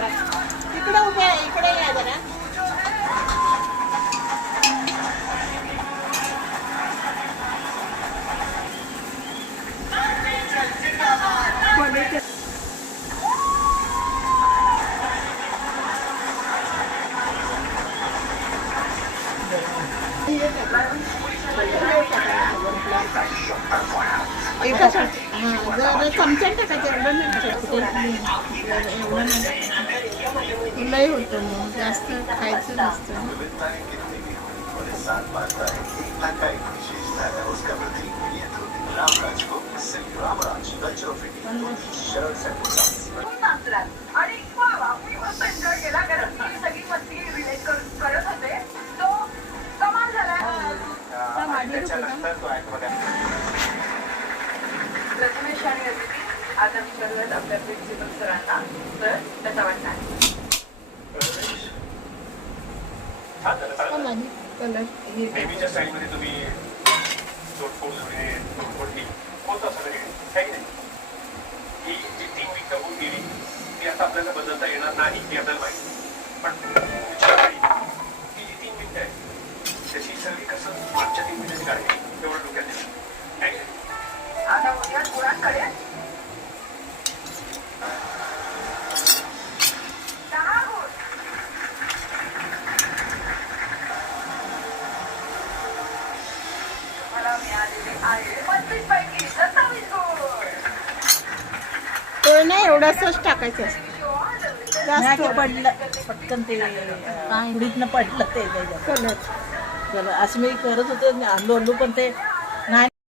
तिकडे उभे आहे, इकडे या जरा. एका जर चमच्यात टाकायचं, एवढं नाही टाकायचं, एवढं नाही लई होतं, मग जास्त खायचं नसतं. प्रथमेश आणि अदिती आज आम्ही करूयात आपल्या प्रिन्सिपल सरांना, तर त्याचा वाटणार नेहमीच्या स्टाईलमध्ये तुम्ही तोडफोड होत असं काही नाही. ही जी 3 वीक होऊन गेली ती आता आपल्याला बदलता येणार नाही हे आपल्याला माहिती, पण ही जी 3 मिनिटं आहे त्याची सगळी कसं मागच्या 3 मिनिटाची काळजी तेवढं डोक्यात येईल. आता उद्या गुरांकडे मला मिळालेले आहे 25 पैकी 27 गुण. तो नाही एवढंच टाकायचं असतं. जास्त पडलं पटकन ते उडीतनं पडलं ते कलर असं मी करत होते, आलू पण ते